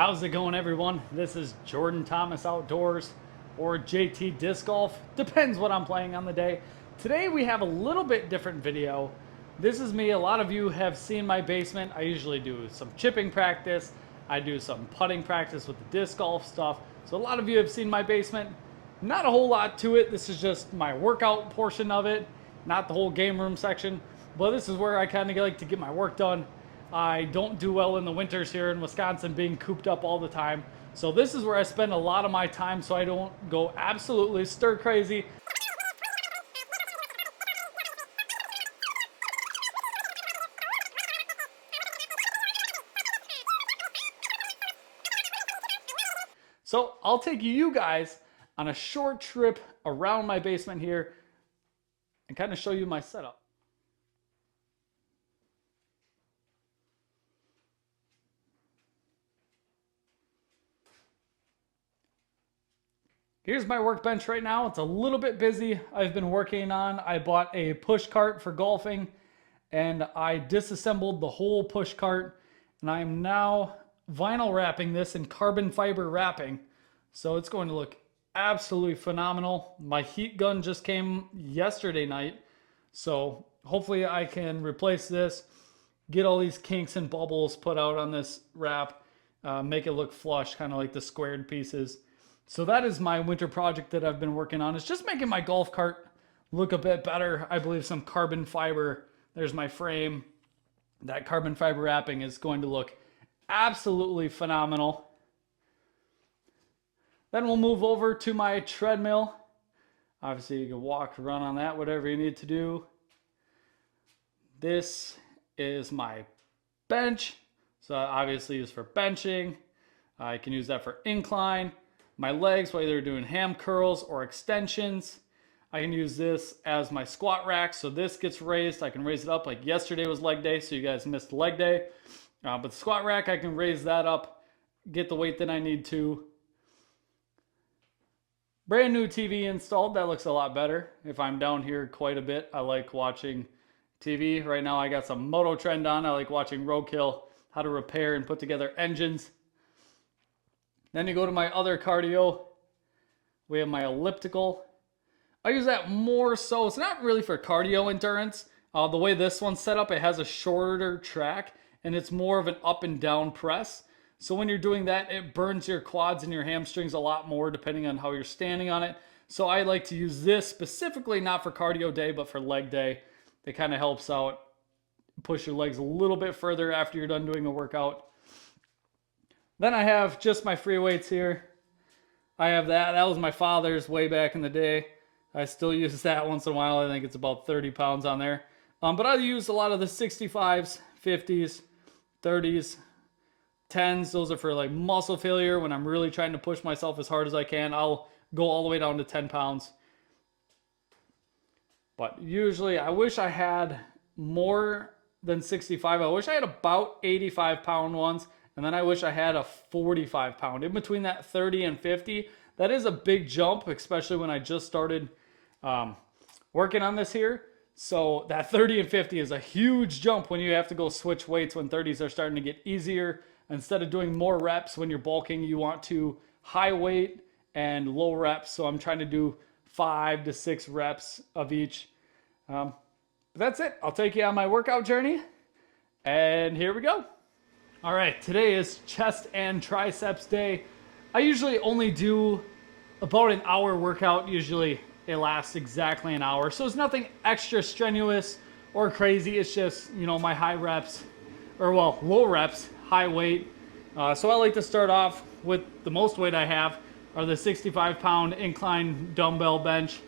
How's it going, everyone? This is Jordan Thomas Outdoors, or JT Disc Golf. Depends what I'm playing on the day. Today we have a little bit different video. This is me. A lot of you have seen my basement. I usually do some chipping practice. I do some putting practice with the disc golf stuff. So a lot of you have seen my basement. Not a whole lot to it. This is just my workout portion of it, not the whole game room section. But this is where I kind of like to get my work done. I don't do well in the winters here in Wisconsin, being cooped up all the time. So this is where I spend a lot of my time so I don't go absolutely stir crazy. So I'll take you guys on a short trip around my basement here and kind of show you my setup. Here's my workbench right now. It's a little bit busy. I bought a push cart for golfing, and I disassembled the whole push cart, and I am now vinyl wrapping this in carbon fiber wrapping. So it's going to look absolutely phenomenal. My heat gun just came yesterday night, so hopefully I can replace this, get all these kinks and bubbles put out on this wrap, make it look flush, kind of like the squared pieces. So that is my winter project that I've been working on. It's just making my golf cart look a bit better. I believe some carbon fiber. There's my frame. That carbon fiber wrapping is going to look absolutely phenomenal. Then we'll move over to my treadmill. Obviously, you can walk, run on that, whatever you need to do. This is my bench. So obviously used for benching. I can use that for incline. My legs, whether you're doing ham curls or extensions. I can use this as my squat rack. So this gets raised. I can raise it up. Like yesterday was leg day, so you guys missed leg day. But the squat rack, I can raise that up, get the weight that I need to. Brand new TV installed. That looks a lot better. If I'm down here quite a bit, I like watching TV. Right now I got some Moto Trend on. I like watching Roadkill, how to repair and put together engines. Then you go to my other cardio. We have my elliptical. I use that more so. It's not really for cardio endurance. The way this one's set up, it has a shorter track and it's more of an up and down press. So when you're doing that, it burns your quads and your hamstrings a lot more depending on how you're standing on it. So I like to use this specifically not for cardio day, but for leg day. It kind of helps out, push your legs a little bit further after you're done doing a workout. Then I have just my free weights here. I have that. That was my father's way back in the day. I still use that once in a while. I think it's about 30 pounds on there. But I use a lot of the 65s, 50s, 30s, 10s. Those are for like muscle failure. When I'm really trying to push myself as hard as I can, I'll go all the way down to 10 pounds. But usually I wish I had more than 65. I wish I had about 85 pound ones. And then I wish I had a 45 pound. In between that 30 and 50, that is a big jump, especially when I just started working on this here. So that 30 and 50 is a huge jump when you have to go switch weights when 30s are starting to get easier. Instead of doing more reps when you're bulking, you want to high weight and low reps. So I'm trying to do 5 to 6 reps of each. But that's it. I'll take you on my workout journey. And here we go. All right, today is chest and triceps day. I usually only do about an hour workout. Usually it lasts exactly an hour. So it's nothing extra strenuous or crazy. It's just, my high reps, or well, low reps, high weight. So I like to start off with the most weight I have are the 65 pound incline dumbbell bench.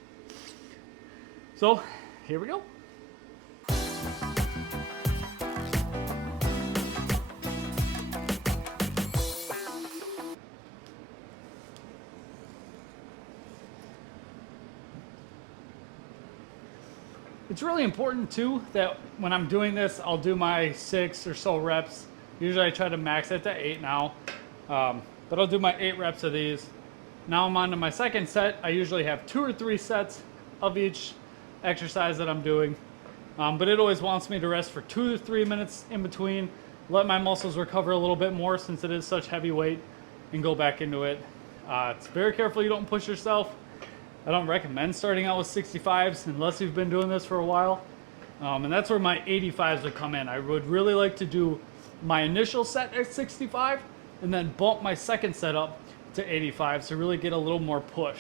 So here we go. It's really important too that when I'm doing this, I'll do my 6 or so reps. Usually I try to max it to 8 now, but I'll do my 8 reps of these. Now I'm on to my second set. I usually have 2 or 3 sets of each exercise that I'm doing, but it always wants me to rest for 2 to 3 minutes in between. let my muscles recover a little bit more since it is such heavy weight, and go back into it. It's very careful you don't push yourself. I don't recommend starting out with 65s unless you've been doing this for a while. And that's where my 85s would come in. I would really like to do my initial set at 65 and then bump my second set up to 85 to really get a little more push.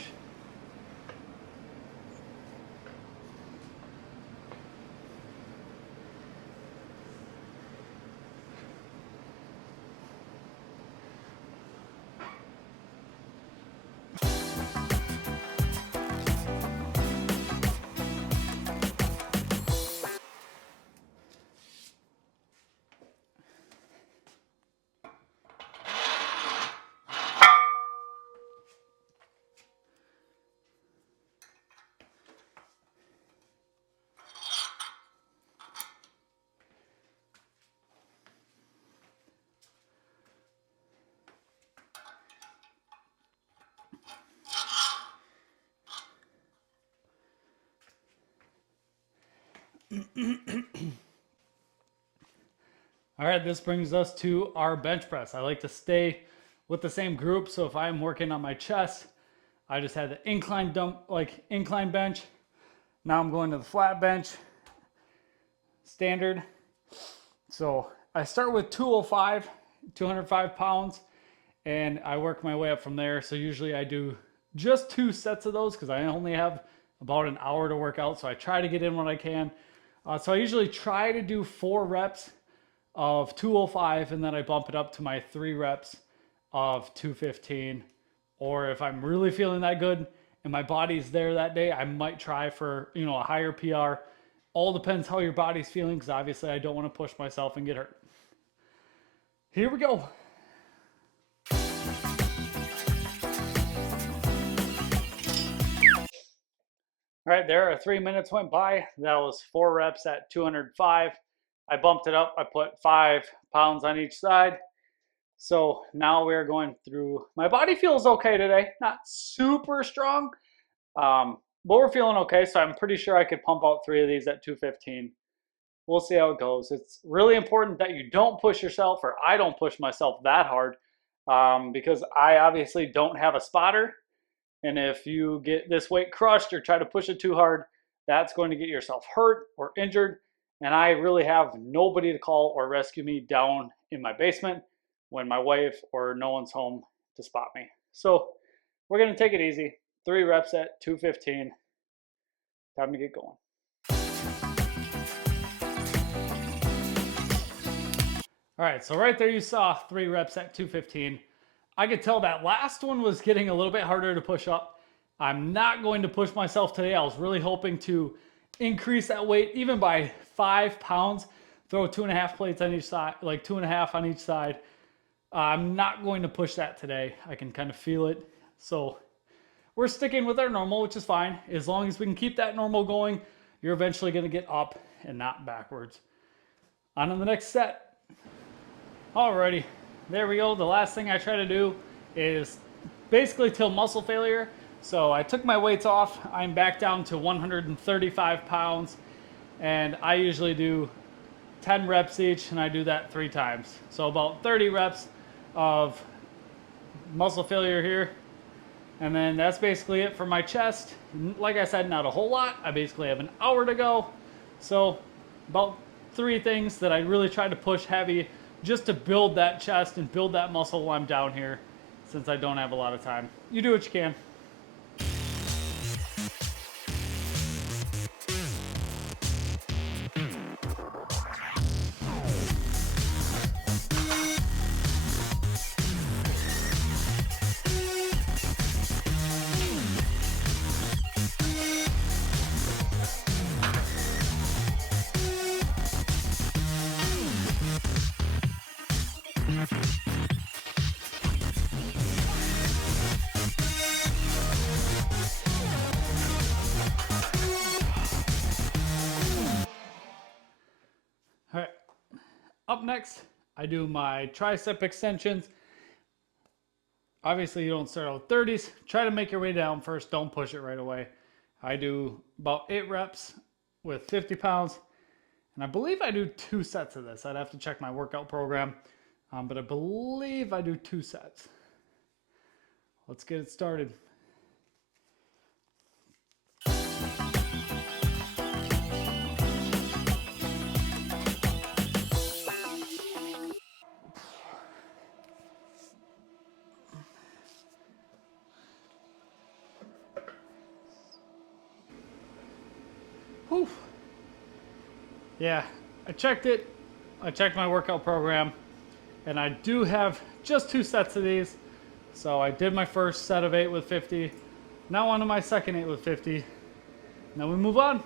All right, this brings us to our bench press. I like to stay with the same group, so if I'm working on my chest, I just had the incline bench. Now I'm going to the flat bench, standard. So I start with 205, 205 pounds, and I work my way up from there. So usually I do just 2 sets of those because I only have about an hour to work out. So I try to get in what I can. So I usually try to do 4 reps of 205, and then I bump it up to my 3 reps of 215. Or if I'm really feeling that good and my body's there that day, I might try for, a higher PR. All depends how your body's feeling, because obviously I don't want to push myself and get hurt. Here we go. All right, there are 3 minutes went by. That was 4 reps at 205. I bumped it up. I put 5 pounds on each side. So now we're going through. My body feels okay today. Not super strong, but we're feeling okay. So I'm pretty sure I could pump out 3 of these at 215. We'll see how it goes. It's really important that you don't push yourself, or I don't push myself that hard, because I obviously don't have a spotter. And if you get this weight crushed or try to push it too hard, that's going to get yourself hurt or injured. And I really have nobody to call or rescue me down in my basement when my wife or no one's home to spot me. So we're going to take it easy. 3 reps at 215. Time to get going. All right, so right there you saw 3 reps at 215. I could tell that last one was getting a little bit harder to push up. I'm not going to push myself today. I was really hoping to increase that weight even by 5 pounds, throw 2.5 plates on each side, like 2.5 on each side. I'm not going to push that today. I can kind of feel it. So we're sticking with our normal, which is fine. As long as we can keep that normal going, you're eventually going to get up and not backwards. On to the next set. Alrighty, there we go. The last thing I try to do is basically till muscle failure. So I took my weights off. I'm back down to 135 pounds, and I usually do 10 reps each, and I do that 3 times. So about 30 reps of muscle failure here. And then that's basically it for my chest. Like I said, not a whole lot. I basically have an hour to go. So about 3 things that I really try to push heavy just to build that chest and build that muscle while I'm down here, since I don't have a lot of time. You do what you can. All right, up next, I do my tricep extensions. Obviously, you don't start out with 30s. Try to make your way down first. Don't push it right away. I do about 8 reps with 50 pounds, And I believe I do 2 sets of this. I'd have to check my workout program, but I believe I do 2 sets. Let's get it started. Whew. Yeah, I checked it. I checked my workout program, and I do have just 2 sets of these. So I did my first set of 8 with 50. Now on to my second 8 with 50. Now we move on.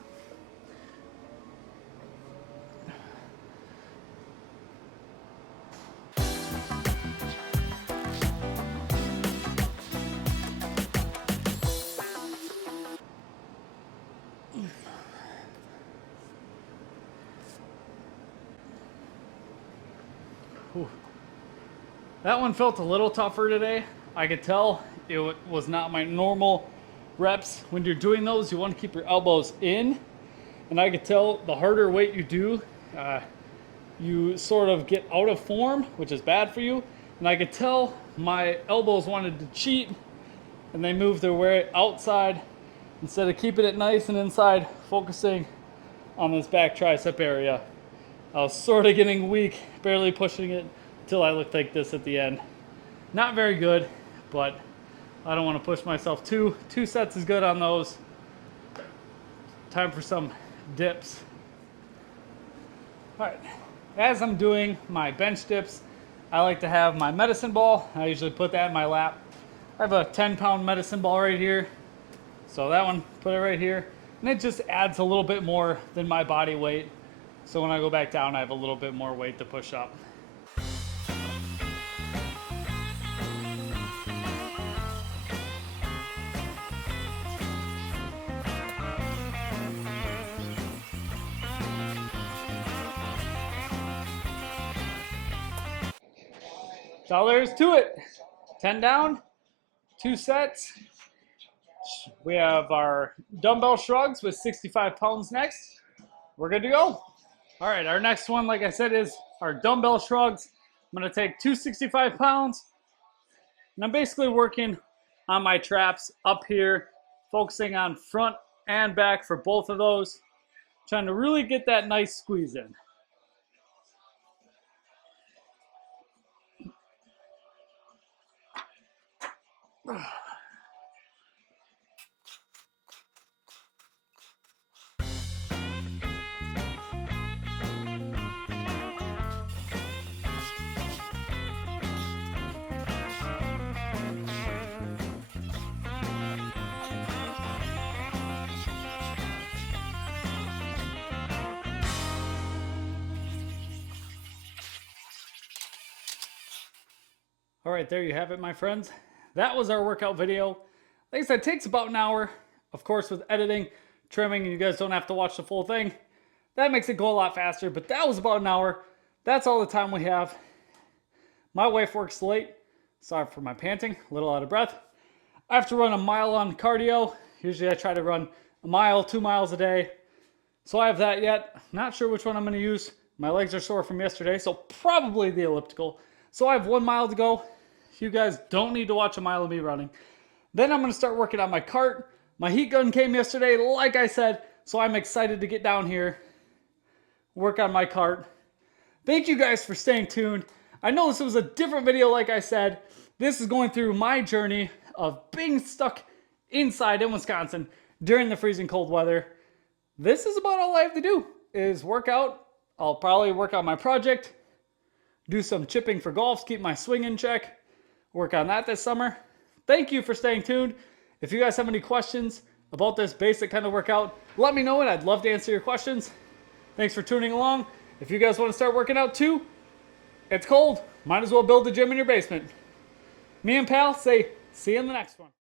Whew. That one felt a little tougher today. I could tell it was not my normal reps. When you're doing those, you want to keep your elbows in. And I could tell the harder weight you do, you sort of get out of form, which is bad for you. And I could tell my elbows wanted to cheat and they moved their way outside instead of keeping it nice and inside, focusing on this back tricep area. I was sort of getting weak, barely pushing it until I looked like this at the end. Not very good, but I don't want to push myself too. 2 sets is good on those. Time for some dips. All right, as I'm doing my bench dips, I like to have my medicine ball. I usually put that in my lap. I have a 10-pound medicine ball right here. So that one, put it right here. And it just adds a little bit more than my body weight. So when I go back down, I have a little bit more weight to push up. That's all there is to it. 10 down, 2 sets. We have our dumbbell shrugs with 65 pounds next. We're good to go. All right, our next one, like I said, is our dumbbell shrugs. I'm gonna take 265 pounds, and I'm basically working on my traps up here, focusing on front and back for both of those, trying to really get that nice squeeze in. All right, there you have it, my friends. That was our workout video. Like I said, it takes about an hour. Of course, with editing, trimming, and you guys don't have to watch the full thing. That makes it go a lot faster, but that was about an hour. That's all the time we have. My wife works late. Sorry for my panting, a little out of breath. I have to run a mile on cardio. Usually I try to run a mile, 2 miles a day. So I have that yet. Not sure which one I'm gonna use. My legs are sore from yesterday, so probably the elliptical. So I have 1 mile to go. You guys don't need to watch a mile of me running. Then I'm gonna start working on my cart. My heat gun came yesterday, like I said, so I'm excited to get down here, work on my cart. Thank you guys for staying tuned. I know this was a different video, like I said. This is going through my journey of being stuck inside in Wisconsin during the freezing cold weather. This is about all I have to do is work out. I'll probably work on my project, do some chipping for golf, keep my swing in check, work on that this summer. Thank you for staying tuned. If you guys have any questions about this basic kind of workout, let me know it. I'd love to answer your questions. Thanks for tuning along. If you guys want to start working out too, it's cold. Might as well build a gym in your basement. Me and Pal say, see you in the next one.